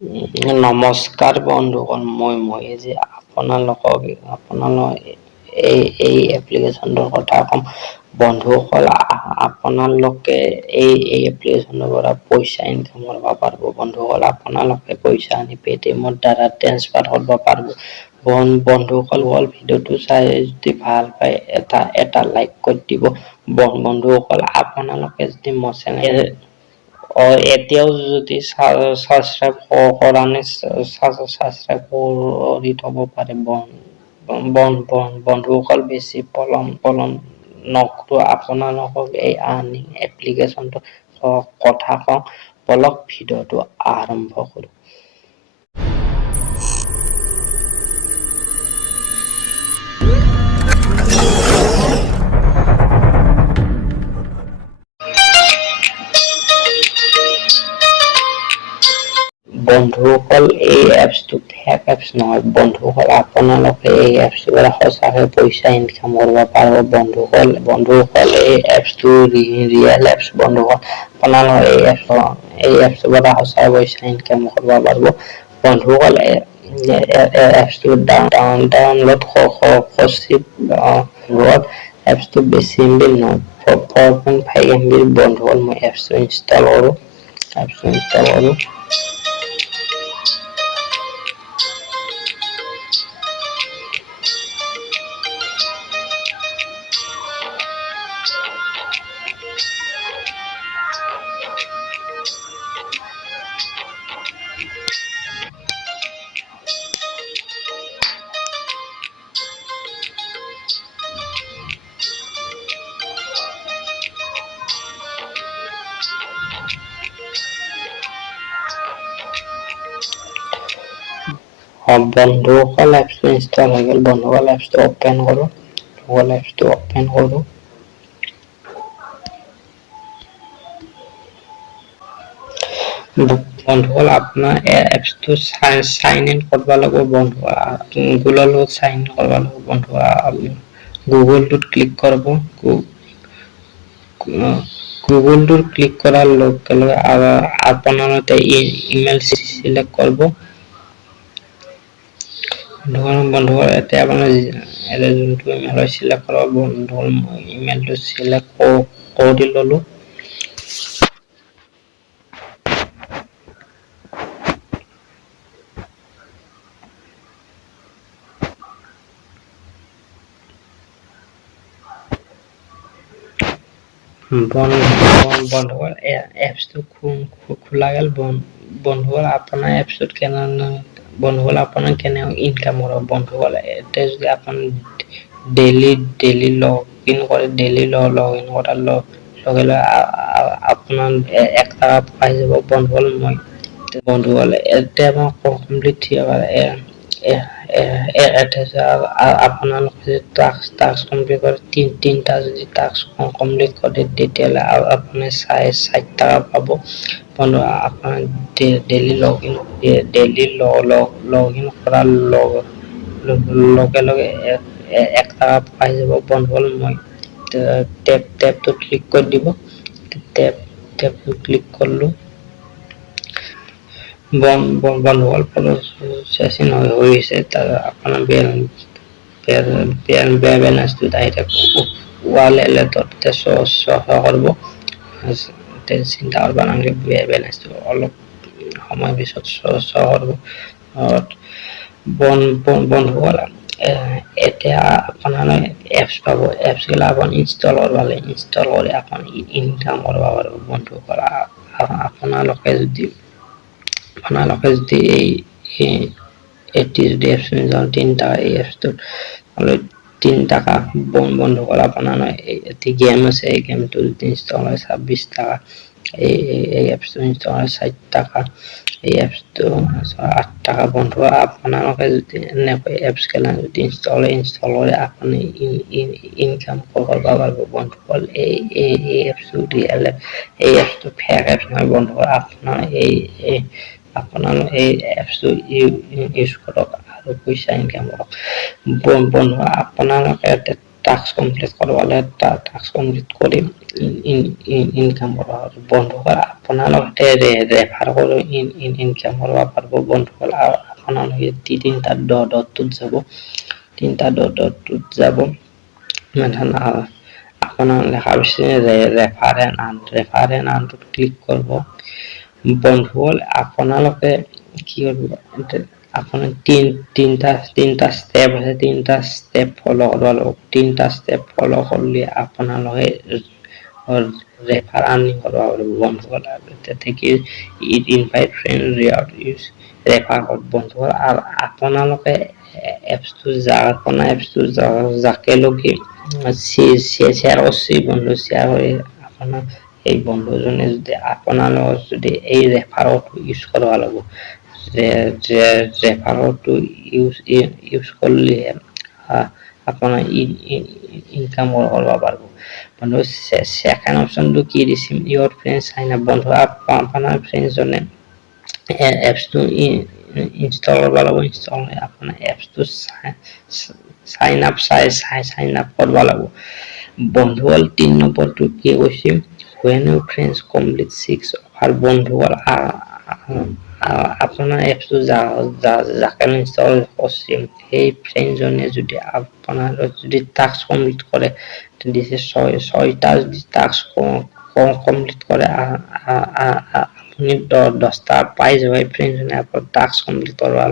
নমস্কাৰ বন্ধুগণ, মই যে আপোনালোক এই এপ্লিকেশ্যনটোৰ কথা ক'ম। বন্ধুসকল, আপোনালোকে এই এপ্লিকেশ্যনৰ পৰা পইচা ইনকাম কৰিব পাৰিব। বন্ধুসকল, আপোনালোকে পইচা আনি পেটিএমৰ দ্বাৰা ট্ৰেন্সফাৰ কৰিব পাৰিব। বন্ধুসকল, ভিডিঅ'টো চাই যদি ভাল পায় এটা লাইক কৰি দিব। বন্ধুসকল, আপোনালোকে যদি মোৰ চেনেল এতিয়াও যদি ছাবস্ক্ৰাইব কৰা নাই, ছাবস্ক্ৰাইব কৰি থব পাৰে। বন্ধুসকল, বেছি পলম নকৰো, আপোনালোকক এই আৰ্নিং এপ্লিকেশ্যনটো কথা কওঁ। বলক ভিডিঅ'টো আৰম্ভ কৰো। বন্ধুসকল, এই এপছটো ফেক এপছ নহয়। বন্ধুসকল, আপোনালোকে এই এপছটোৰ পৰা সঁচাকে পইচা ইনকাম কৰিব পাৰিব। বন্ধুসকল, এই এপছটো ৰিয়েল এপছ। বন্ধুসকল, আপোনালোকে এই এপছটোৰ পৰা সঁচাকে পইচা ইনকাম কৰিব পাৰিব। বন্ধুসকল, এপছটো ডাউনলোড কৰিছে। এপছটো বেছি MB নহয়, 4.5 MB। বন্ধুসকল, মই এপছটো ইনষ্টল কৰো। বন্ধুসকল, এপছটো ইনষ্টল হৈ গ'ল। বন্ধুসকল, এপছটো অপেন কৰো। বন্ধুসকল, আপোনাৰ এপছটো চাইন ইন কৰিব লাগিব। বন্ধুসকল, গুগলৰ লগত চাইন ইন কৰিব লাগিব। বন্ধুসকল, গুগলটোত ক্লিক কৰিব। গুগলটোত ক্লিক কৰাৰ লগে লগে আপোনালোকে ইমেইল চিলেক্ট কৰিব। বন্ধুসকল, এতিয়া আপোনাৰ যোনটো ইমেইল চিলেক্ট কৰিব। বন্ধুসকল, মই ইমেইলটো চিলেক্ট কৰি ললো। বন্ধুসকল, এপছটো খোলা গ'ল। বন্ধুসকল, আপোনাৰ এপছটোত আপোনাৰ কেনে ইনকাম কৰিব। বন্ধুসকল, এতিয়া যদি আপুনি ডেইলি লগ ইন কৰাৰ লগে লগে আপোনাৰ 1 টকা পাই যাব। বন্ধুসকল, এতিয়া মই কমপ্লিট আপোনালোকে টাস্ক কমপ্লিট কৰে, তিনিটা যদি টাস্ক কমপ্লিট কৰে, তেতিয়াহ'লে আপুনি 60 টকা পাব। বন্ধু, আপোনাৰ ডেইলি লগ ইন কৰাৰ লগে লগে 1 টকা পাই যাব। বন্ধুসকল, মই টেপটো ক্লিক কৰি দিব। টেপটো ক্লিক কৰিলো। বন্ধুসকল, প্ৰচেছিং হৈ গৈছে। আপোনাৰ বেলেন্সটো ডাইৰেক্ট ৱালেটত শ্ব' কৰিব। চিন্তা কৰিব নালাগে, বেলেন্সটো অলপ সময় পিছত শ্ব' কৰিব। বন্ধুসকল, এতিয়া আপোনালোকে এপছ পাব। এপছবিলাক আপুনি ইনষ্টল কৰিব লাগে। ইনষ্টল কৰি আপুনি ইনকাম কৰিব পাৰিব। বন্ধুসকল, আপোনালোকে যদি এই এপছটোত 3 টকা বন্ধুসকল, আপোনালোকে গেম আছে। এই গেমটো ইনষ্টল হয় 26 টকা। এই এপছটো ইনষ্টল হয় 4 টকা। এই এপছটো 8 টকা। বন্ধুসকল, আপোনালোকে যদি এনেকৈ এপছ খেলা যদি ইনষ্টল কৰি আপুনি ইনকাম কৰিব পাৰিব। বন্ধুসকল, এই এপছটো ৰিয়েল এপ। এই এপছটো ফেক এপছ নহয়। বন্ধুসকল, আপোনালোকে এই এপছটো ইউজ কৰক আৰু পইচা ইনকাম কৰক। বন্ধুসকল, আপোনালোকে টাস্ক কমপ্লিট কৰবালে টাস্ক কমপ্লিট কৰি ইনকাম কৰবা পাৰব বন্ধুসকল আপোনালোকে ৰেফাৰ কৰে ইনকাম কৰবা পাৰব বন্ধুসকল আপোনালোকে তিনটা ডটটোত যাব তিনটা ডটটোত যাব মেনশন আপোনাৰ লেখা আছে রেফারেন্ট আনটোত ক্লিক করব বন্ধুসকল আপোনালোকে কি করব আপনার তিনটা স্টেপ আছে তিনটা স্টেপ ফলো করবা লাগব তিনটা স্টেপ ফলো করলে আপনালোকে রেফার আর্নিং করবা পারব বন্ধুসকল থেকে invite friend use refer code বন্ধুসকল আর আপোনালোকে এপসটো যাকে লগে শেয়ার করছি বন্ধু শেয়ার করে আপনার এই বন্ধুজনে যদি আপোনালোক যদি এই রেফারটো ইউজ করবা লাগব রেফারটো ইউজ করলে আপনার ইনকাম করবা পারব বন্ধু সেকেন্ড অপশনটো কি দিছিম ইউর ফ্রেন্ড সাইন আপ বন্ধু আপনার ফ্রেন্ড জনে এপসটো ইনস্টল করবা লাগব ইনস্টল আপনার এপসটো সাইন আপ করবা লাগব বন্ধুসকল 3 নম্বরটো কি কৈছে when your friends complete 6 আর বন্ধুসকল আপনার এপসটো যাকে ইনস্টল করছে সেই ফ্রেন্ড জনে যদি আপনার যদি টাস্ক কমপ্লিট করে দিছে 6টা টাস্ক কমপ্লিট করে আপনি 10টা পাইজ হয় ফ্রেন্ড জনে আপনার টাস্ক কমপ্লিট করবা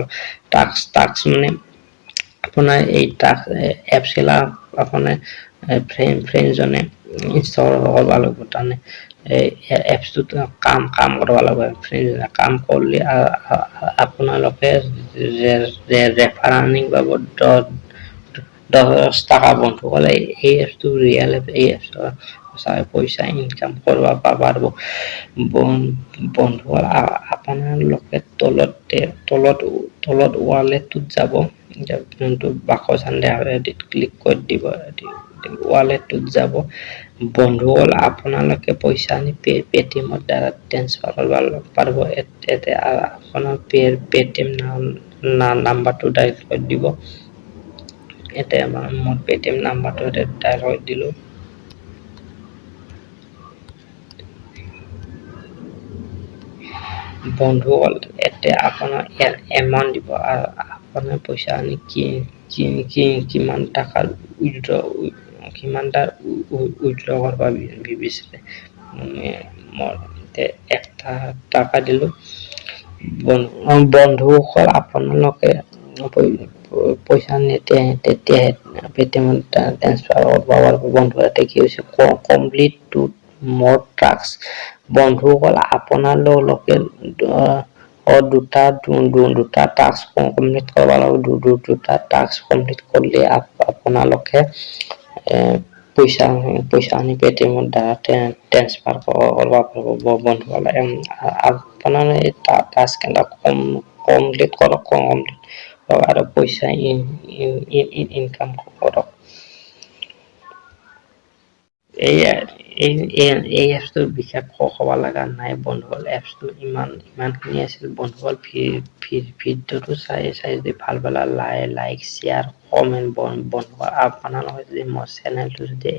টাস্ক মানে আপনার এই টাস্ক এপস খেলা আপনার ফ্রেন্ড জনে ইনস্টল করবা লাগব তানে এপসটো কাম করবা লাগব ফ্রেন্ড কাম করলে আপনালোকে রেফার আর্নিং পাব 10 টাকা বন্ধুসকল এই এপসটো রিয়েল এপ এই এপসৰ পইচা ইনকাম কৰবা পাৰব বন্ধুসকল আপোনালোকে তলত ওয়ালেটত যাব যোনটো বাকচ এডিট ক্লিক কৰি দিব ওয়ালেটত যাব বন্ধুসকল আপোনালোকে পইচা আনি পেটিএমৰ দ্বাৰা ট্ৰান্সফাৰ কৰবা পাৰব এতে আপোনাৰ পেটিএম নাম্বাৰটো ডাইল কৰি দিব এতে মোৰ পেটিএম নাম্বাৰটো ডাইল কৰি দিলো বন্ধুসকল এতে আপোনাৰ এমাউন্ট দিব আৰ আপনাৰ পয়সা আনি কিমান টাকাৰ উইথড্ৰ কৰবা বিচাৰে মই 1 টাকা দিলো বন্ধুসকল আপোনালোকে পইচা তেতিয়া পেটিএম ট্রান্সফার করবা পারব বন্ধুসকল কি হৈছে কমপ্লিট টু মোর টাস্ক বন্ধুসকল আপোনালোকে দুটা টাস্ক কমপ্লিট করবা লাগব দুটা টাস্ক কমপ্লিট করলে আপোনালোকে পইচা আনি পেটিএমৰ দ্বাৰা ট্ৰান্সফাৰ কৰবা পাৰব বন্ধুসকল আপনাৰা এই টাস্ক কমপ্লিট কৰক আৰ পইচা ইনকাম কৰক এই এপসটোৰ বিশেষ ক'ব লগা নাই বন্ধুসকল এপসটো ইমানখিনি আছিল বন্ধুসকল ভিডিঅ'টো চাই যদি ভাল পালা লাইক শ্বেয়াৰ কমেন্ট বন্ধুসকল আপোনালোকে যদি মোৰ চেনেলটো যদি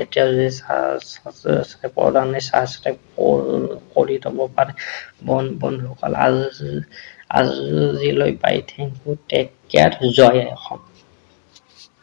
এতিয়াও যদি সাবস্ক্ৰাইব কৰা নাই সাবস্ক্ৰাইব কৰি থব পাৰে বন্ধুসকল আজিলৈ bye thank you take care জয় অসম